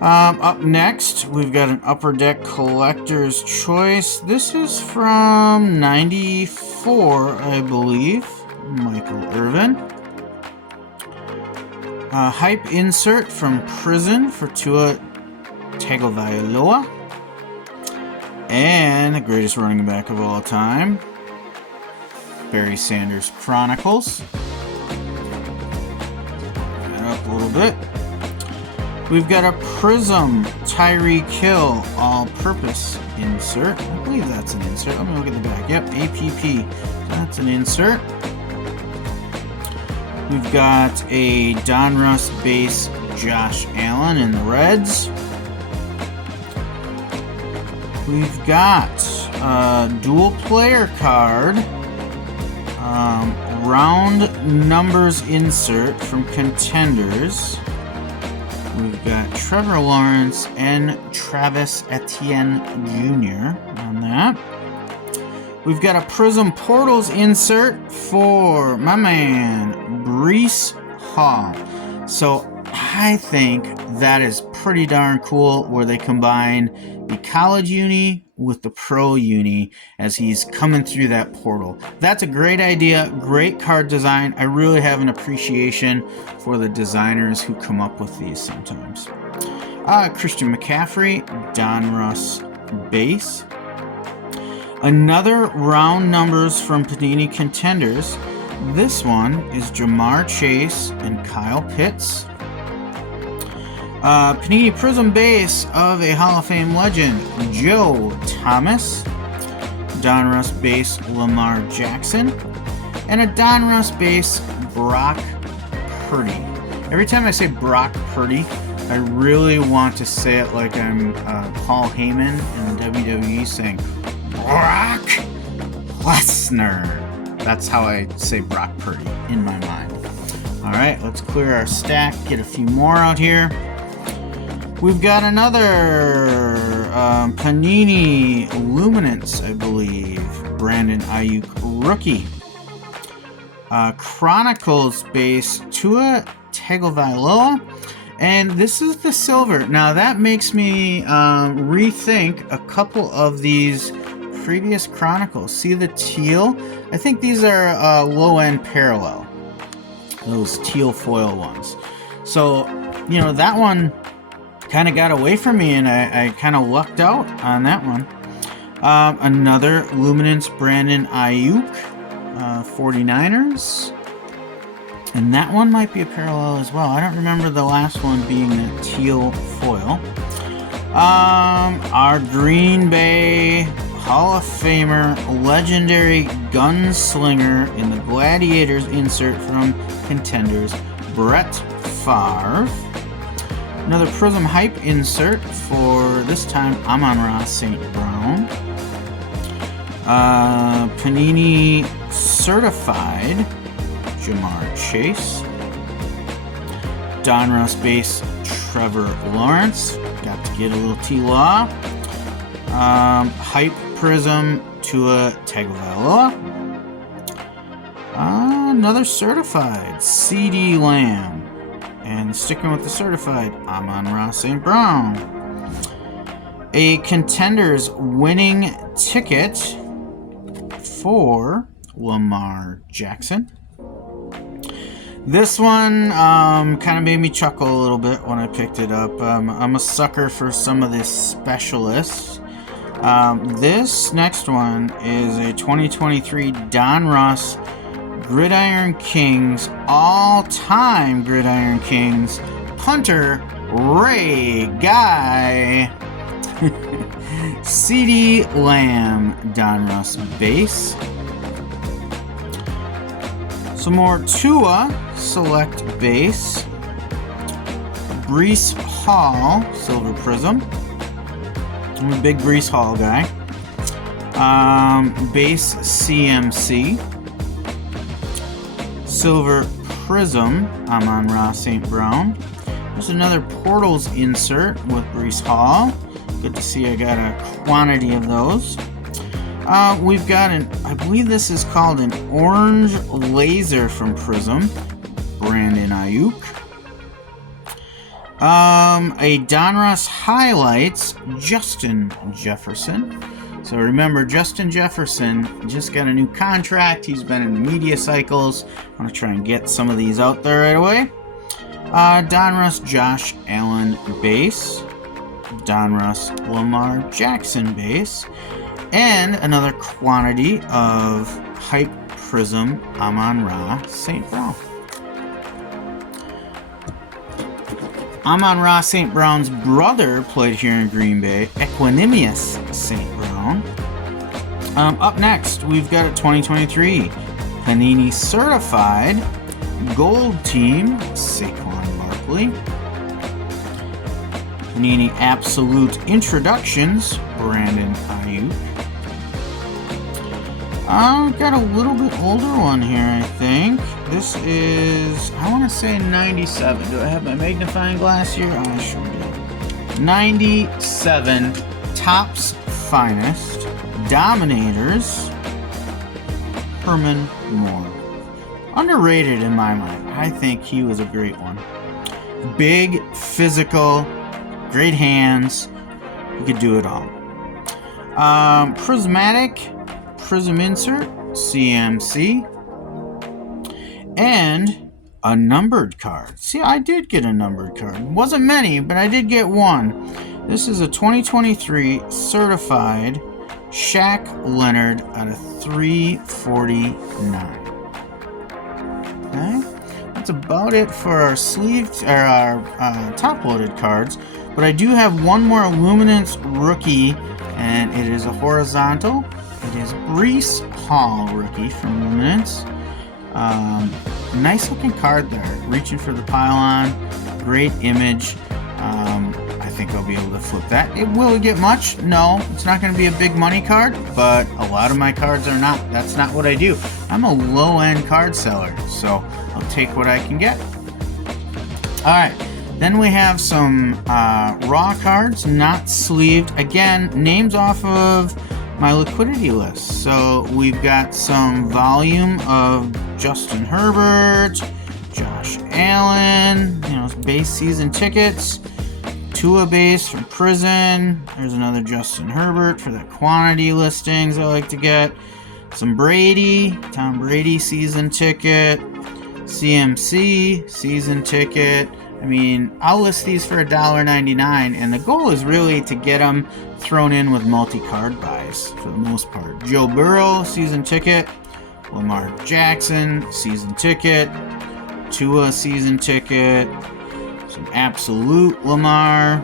Up next, we've got an Upper Deck Collector's Choice. This is from 94, I believe. Michael Irvin. Hype insert from Prison for Tua Tagovailoa. And the greatest running back of all time, Barry Sanders Chronicles. Turn that up a little bit. We've got a Prism Tyreek Hill all-purpose insert. I believe that's an insert. Let me look at the back. Yep, APP. That's an insert. We've got a Donruss base Josh Allen in the Reds. We've got a dual player card. Round numbers insert from Contenders. We've got Trevor Lawrence and Travis Etienne Jr. on that. We've got a Prism Portals insert for my man, Breece Hall. So I think that is pretty darn cool where they combine the college uni with the pro uni as he's coming through that portal. That's a great idea, great card design. I really have an appreciation for the designers who come up with these sometimes. Christian McCaffrey, Donruss base. Another round numbers from Panini Contenders. This one is Jamar Chase and Kyle Pitts. Panini Prism base of a Hall of Fame legend, Joe Thomas. Donruss base, Lamar Jackson. And a Donruss base, Brock Purdy. Every time I say Brock Purdy, I really want to say it like I'm Paul Heyman in WWE saying, Brock Lesnar. That's how I say Brock Purdy in my mind. All right, let's clear our stack, get a few more out here. We've got another Panini Luminance, I believe. Brandon Ayuk rookie. Chronicles base, Tua Tagovailoa. And this is the silver. Now that makes me rethink a couple of these previous Chronicles. See the teal? I think these are low-end parallel. Those teal foil ones. So, you know, that one kind of got away from me, and I kind of lucked out on that one. Another Luminance Brandon Ayuk, 49ers. And that one might be a parallel as well. I don't remember the last one being that teal foil. Our Green Bay Hall of Famer, legendary gunslinger in the Gladiators insert from Contenders, Brett Favre. Another Prism Hype insert for, this time, Amon-Ra St. Brown. Panini Certified, Jamar Chase. Donruss base, Trevor Lawrence. Got to get a little T-Law. Hype Prism, Tua Tagovailoa. Another Certified, CeeDee Lamb. And sticking with the Certified, Amon-Ra St. Brown. A Contenders winning ticket for Lamar Jackson. This one kind of made me chuckle a little bit when I picked it up. I'm a sucker for some of the specialists. This next one is a 2023 Donruss Gridiron Kings, all-time Gridiron Kings, punter Ray Guy. CeeDee Lamb Donruss base. Some more Tua Select base. Breece Hall Silver Prism. I'm a big Breece Hall guy. Base CMC. Silver Prism, Amon-Ra St. Brown. There's another Portals insert with Breece Hall. Good to see I got a quantity of those. We've got I believe this is called an Orange Laser from Prism, Brandon Ayuk. A Donruss Highlights, Justin Jefferson. So remember, Justin Jefferson just got a new contract. He's been in the media cycles. I want to try and get some of these out there right away. Donruss Josh Allen base. Donruss Lamar Jackson base. And another quantity of Hype Prism Amon-Ra St. Brown. Amon-Ra St. Brown's brother played here in Green Bay, Equanimous St. Brown. Up next, we've got a 2023 Panini Certified Gold Team, Saquon Barkley. Panini Absolute Introductions, Brandon Ayuk. I've got a little bit older one here, I think. This is, I want to say 97. Do I have my magnifying glass here? I sure do. 97 Topps Finest Dominators Herman Moore. Underrated in my mind. I think he was a great one. Big, physical, great hands. He could do it all. Prismatic Prism Insert, CMC, and a numbered card. See, I did get a numbered card. Wasn't many, but I did get one. This is a 2023 certified Shaq Leonard out of 349. Okay, that's about it for our sleeved or our top-loaded cards. But I do have one more Luminance rookie, and it is a horizontal. It is Breece Hall rookie from Luminance. Nice looking card there. Reaching for the pylon. Great image. I think I'll be able to flip that. Will it get much? No, it's not going to be a big money card, but a lot of my cards are not. That's not what I do. I'm a low-end card seller, so I'll take what I can get. Alright, then we have some raw cards, not sleeved. Again, names off of my liquidity list. So we've got some volume of Justin Herbert, Josh Allen, base season tickets, Tua base from Prison. There's another Justin Herbert for the quantity listings I like to get. Some Brady, Tom Brady season ticket, CMC season ticket. I mean, I'll list these for $1.99, and the goal is really to get them thrown in with multi-card buys for the most part. Joe Burrow, season ticket. Lamar Jackson, season ticket. Tua, season ticket. Some absolute Lamar.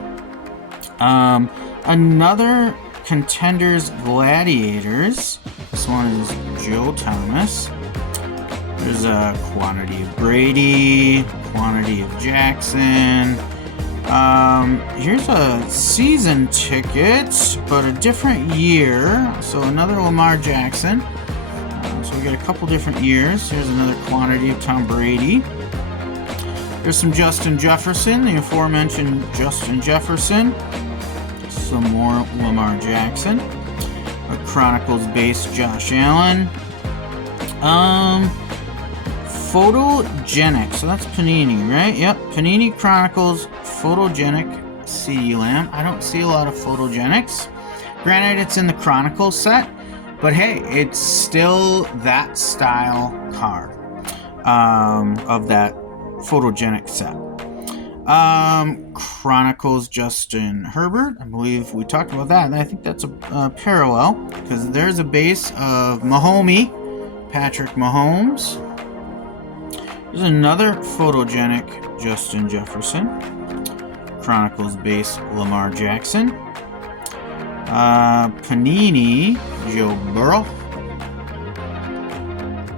Another Contenders Gladiators. This one is Joe Thomas. There's a quantity of Brady, quantity of Jackson. Here's a season ticket, but a different year. So another Lamar Jackson. So we got a couple different years. Here's another quantity of Tom Brady. There's some Justin Jefferson, the aforementioned Justin Jefferson. Some more Lamar Jackson. A Chronicles base Josh Allen. Photogenic, so that's Panini, right? Yep, Panini Chronicles Photogenic CeeDee Lamb. I don't see a lot of Photogenics. Granted, it's in the Chronicles set, but hey, it's still that style card of that Photogenic set. Chronicles Justin Herbert. I believe we talked about that, and I think that's a parallel, because there's a base of Mahomey, Patrick Mahomes. There's another Photogenic Justin Jefferson. Chronicles base Lamar Jackson. Panini Joe Burrow.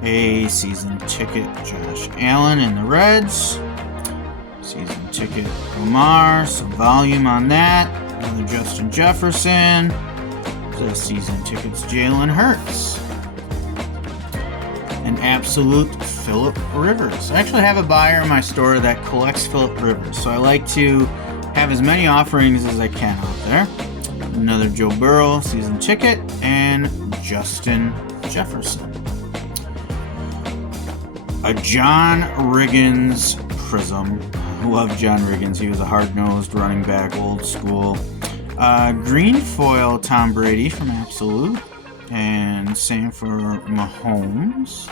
A season ticket Josh Allen in the Reds. Season ticket Lamar. Some volume on that. Another Justin Jefferson. The season tickets Jalen Hurts. An absolute Phillip Rivers. I actually have a buyer in my store that collects Phillip Rivers, so I like to have as many offerings as I can out there. Another Joe Burrow season ticket and Justin Jefferson. A John Riggins Prism. I love John Riggins. He was a hard-nosed running back, old school. Green foil Tom Brady from Absolute. And same for Mahomes.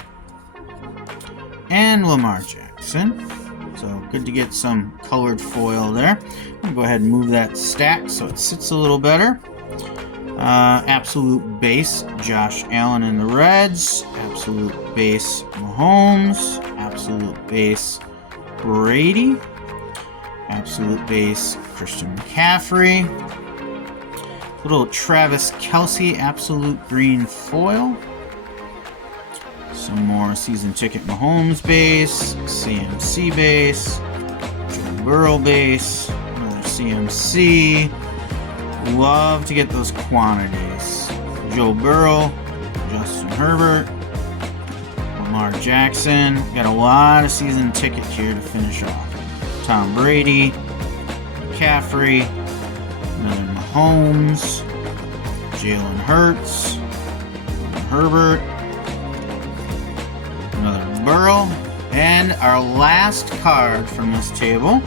And Lamar Jackson. So good to get some colored foil there. I'm going to go ahead and move that stack so it sits a little better. Absolute base Josh Allen in the Reds. Absolute base Mahomes. Absolute base Brady. Absolute base Christian McCaffrey. Little Travis Kelce absolute green foil. Some more season ticket Mahomes base, CMC base, Joe Burrow base, another CMC. Love to get those quantities. Joe Burrow, Justin Herbert, Lamar Jackson. Got a lot of season tickets here to finish off. Tom Brady, McCaffrey, another Mahomes, Jalen Hurts, Herbert, another Burrow, and our last card from this table.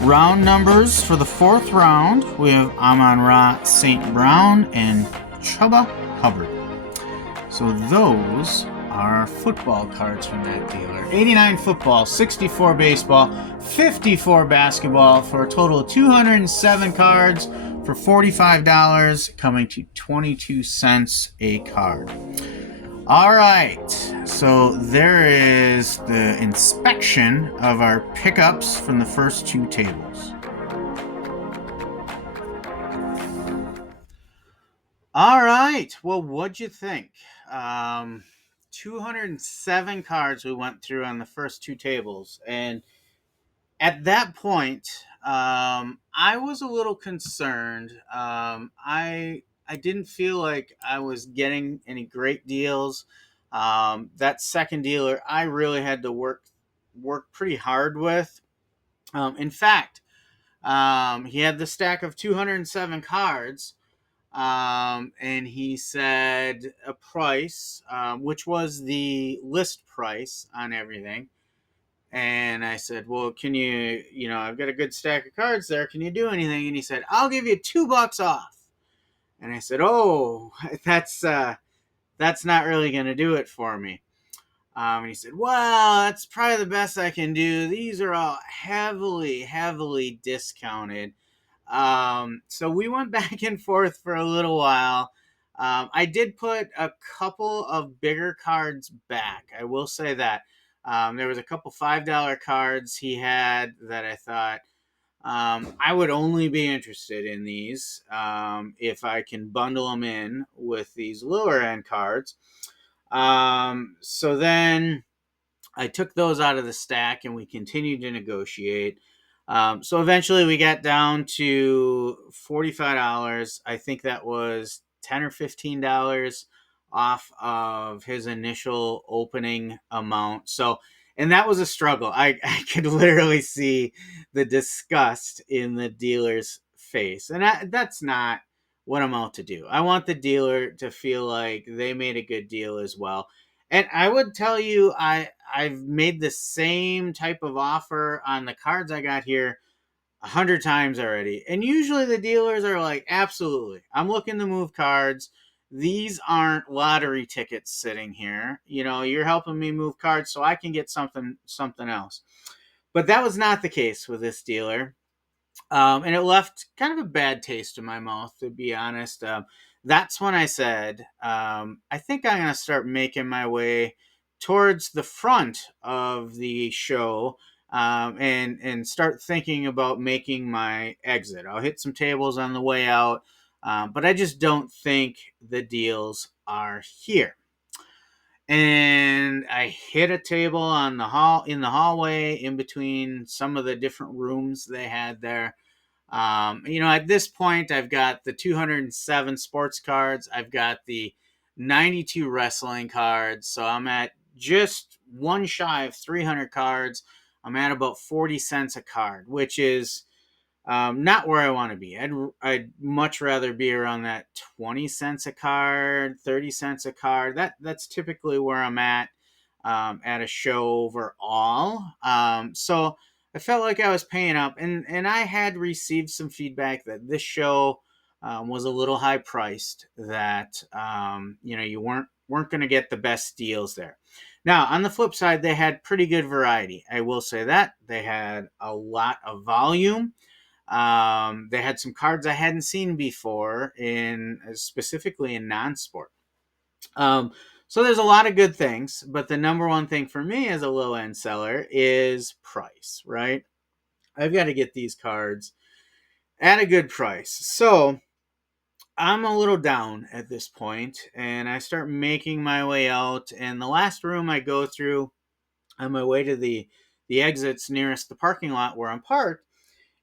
Round numbers for the fourth round, we have Amon-Ra St. Brown and Chuba Hubbard. So those are football cards from that dealer. 89 football, 64 baseball, 54 basketball for a total of 207 cards for $45, coming to 22 cents a card. All right, so there is the inspection of our pickups from the first two tables. All right, well, what'd you think? 207 cards we went through on the first two tables, and at that point, I was a little concerned. I didn't feel like I was getting any great deals. That second dealer, I really had to work pretty hard with. In fact, he had the stack of 207 cards, and he said a price, which was the list price on everything. And I said, well, can you, I've got a good stack of cards there. Can you do anything? And he said, I'll give you $2 off. And I said, oh, that's not really going to do it for me. And he said, well, that's probably the best I can do. These are all heavily, heavily discounted. So we went back and forth for a little while. I did put a couple of bigger cards back. I will say that. There was a couple $5 cards he had that I thought I would only be interested in these if I can bundle them in with these lower end cards. So then I took those out of the stack and we continued to negotiate. So eventually we got down to $45. I think that was $10 or $15 off of his initial opening amount. So, and that was a struggle. I could literally see the disgust in the dealer's face. And that's not what I'm out to do. I want the dealer to feel like they made a good deal as well. And I would tell you, I've made the same type of offer on the cards I got here 100 times already. And usually the dealers are like, absolutely, I'm looking to move cards. These aren't lottery tickets sitting here. You're helping me move cards so I can get something else. But that was not the case with this dealer. And it left kind of a bad taste in my mouth, to be honest. That's when I said, I think I'm going to start making my way towards the front of the show, and start thinking about making my exit. I'll hit some tables on the way out, but I just don't think the deals are here. And I hit a table in the hallway in between some of the different rooms they had there. At this point, I've got the 207 sports cards. I've got the 92 wrestling cards. So I'm at just one shy of 300 cards. I'm at about 40 cents a card, which is not where I want to be. I'd much rather be around that 20 cents a card, 30 cents a card. That's typically where I'm at a show overall. So I felt like I was paying up, and I had received some feedback that this show was a little high priced. That you weren't going to get the best deals there. Now, on the flip side, they had pretty good variety. I will say that they had a lot of volume. They had some cards I hadn't seen before, specifically in non-sport. So there's a lot of good things, but the number one thing for me as a low end seller is price, right? I've got to get these cards at a good price. So I'm a little down at this point, and I start making my way out. And the last room I go through on my way to the exits nearest the parking lot where I'm parked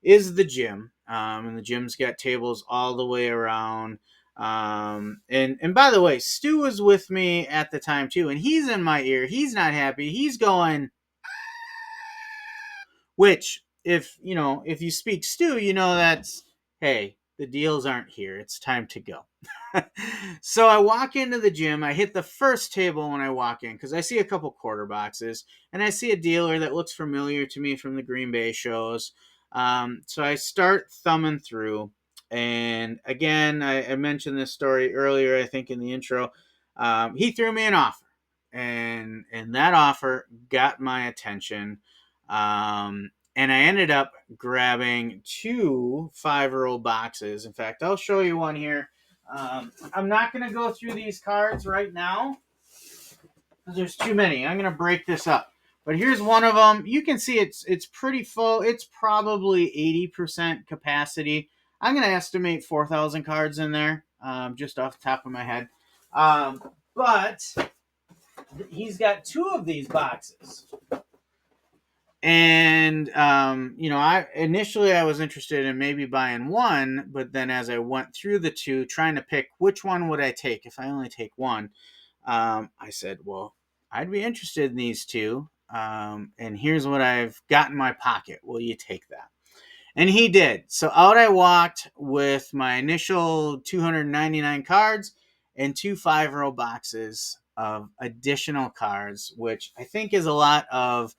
is the gym. And the gym's got tables all the way around. And by the way, Stu was with me at the time too, and he's in my ear. He's not happy. He's going, which if you speak Stu, that's, hey, the deals aren't here. It's time to go. So I walk into the gym. I hit the first table when I walk in because I see a couple quarter boxes and I see a dealer that looks familiar to me from the Green Bay shows. So I start thumbing through. And again, I mentioned this story earlier, I think in the intro. He threw me an offer, and that offer got my attention. And I ended up grabbing two 5-row boxes. In fact, I'll show you one here. I'm not going to go through these cards right now because there's too many. I'm going to break this up. But here's one of them. You can see it's pretty full. It's probably 80% capacity. I'm going to estimate 4,000 cards in there, just off the top of my head. But he's got two of these boxes. And I was interested in maybe buying one, but then as I went through the two, trying to pick which one would I take if I only take one, I said, well, I'd be interested in these two, and here's what I've got in my pocket. Will you take that? And he did. So out I walked with my initial 299 cards and two 5-row boxes of additional cards, which I think is a lot of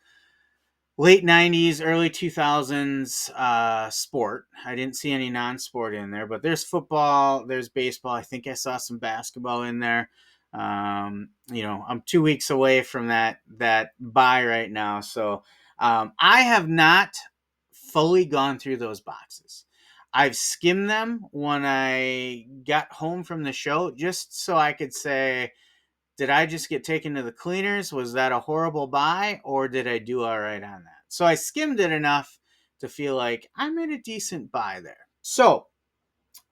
late 90s, early 2000s sport. I didn't see any non-sport in there, but there's football, there's baseball. I think I saw some basketball in there. I'm 2 weeks away from that buy right now. So I have not fully gone through those boxes. I've skimmed them when I got home from the show just so I could say, did I just get taken to the cleaners? Was that a horrible buy, or did I do all right on that? So I skimmed it enough to feel like I made a decent buy there. So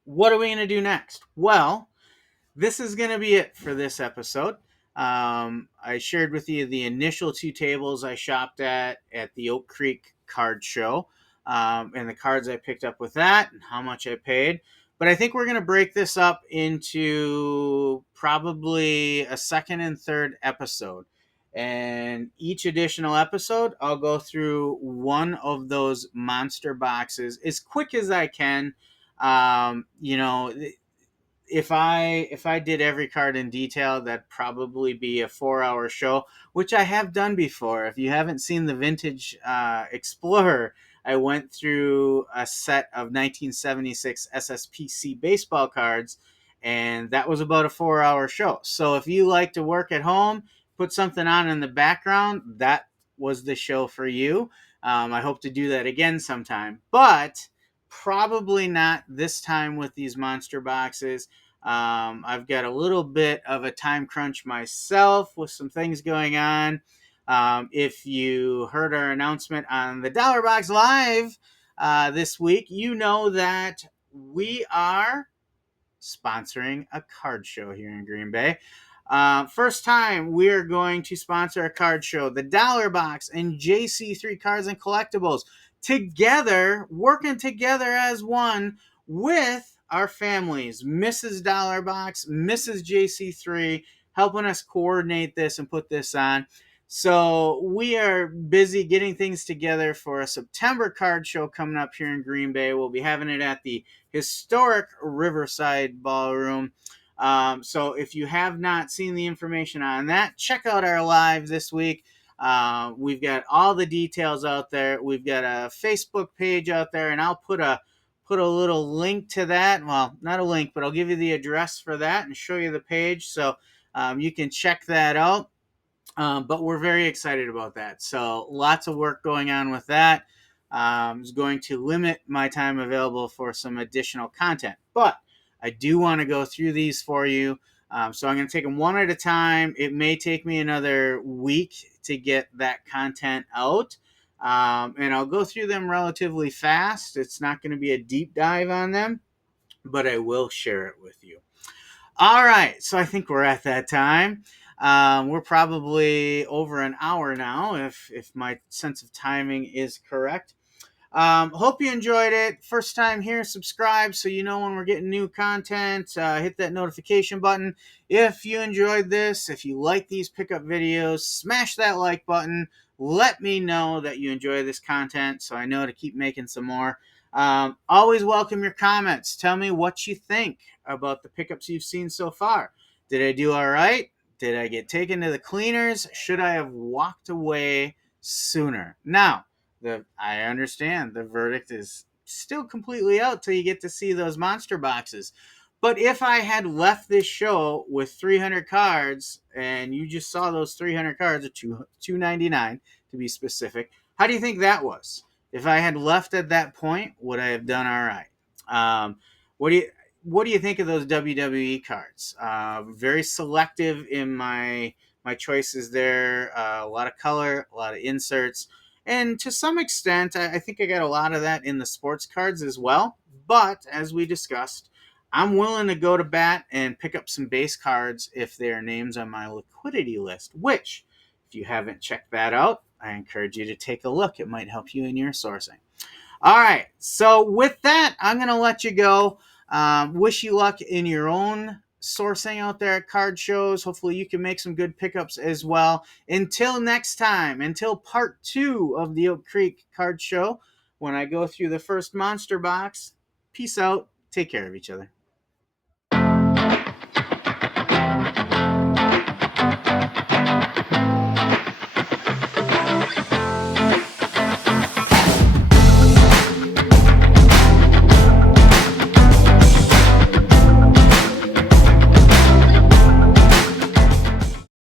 what are we going to do next? Well, this is going to be it for this episode. I shared with you the initial two tables I shopped at the Oak Creek card show, and the cards I picked up with that and how much I paid. But I think we're going to break this up into probably a second and third episode. And each additional episode, I'll go through one of those monster boxes as quick as I can. If I did every card in detail, that'd probably be a 4-hour show, which I have done before. If you haven't seen the Vintage Explorer, I went through a set of 1976 SSPC baseball cards, and that was about a 4-hour show. So if you like to work at home, put something on in the background, that was the show for you. I hope to do that again sometime, but probably not this time with these monster boxes. I've got a little bit of a time crunch myself with some things going on. If you heard our announcement on the Dollar Box Live this week, you know that we are sponsoring a card show here in Green Bay. First time we're going to sponsor a card show, the Dollar Box and JC3 Cards and Collectibles, together, working together as one with our families, Mrs. Dollar Box, Mrs. JC3, helping us coordinate this and put this on. So we are busy getting things together for a September card show coming up here in Green Bay. We'll be having it at the historic Riverside Ballroom. So if you have not seen the information on that, check out our live this week. We've got all the details out there. We've got a Facebook page out there, and I'll put a little link to that. Well, not a link, but I'll give you the address for that and show you the page, so you can check that out. But we're very excited about that. So lots of work going on with that. Is going to limit my time available for some additional content, but I do want to go through these for you. So I'm going to take them one at a time. It may take me another week to get that content out. And I'll go through them relatively fast. It's not going to be a deep dive on them, but I will share it with you. All right. So I think we're at that time. We're probably over an hour now, if my sense of timing is correct. Hope you enjoyed it. First time here, subscribe so you know when we're getting new content. Hit that notification button. If you enjoyed this, if you like these pickup videos, smash that like button. Let me know that you enjoy this content so I know to keep making some more. Always welcome your comments. Tell me what you think about the pickups you've seen so far. Did I do all right? Did I get taken to the cleaners? Should I have walked away sooner? Now, I understand the verdict is still completely out till you get to see those monster boxes. But if I had left this show with 300 cards and you just saw those 300 cards at 299 to be specific, how do you think that was? If I had left at that point, would I have done all right? Um, what do you think of those WWE cards? Very selective in my choices there. A lot of color, a lot of inserts, and to some extent, I think I got a lot of that in the sports cards as well. But as we discussed, I'm willing to go to bat and pick up some base cards if their names on my liquidity list, which, if you haven't checked that out, I encourage you to take a look. It might help you in your sourcing. All right. So with that, I'm going to let you go. Wish you luck in your own sourcing out there at card shows. Hopefully you can make some good pickups as well. Until next time, until part 2 of the Oak Creek card show, when I go through the first monster box, peace out. Take care of each other.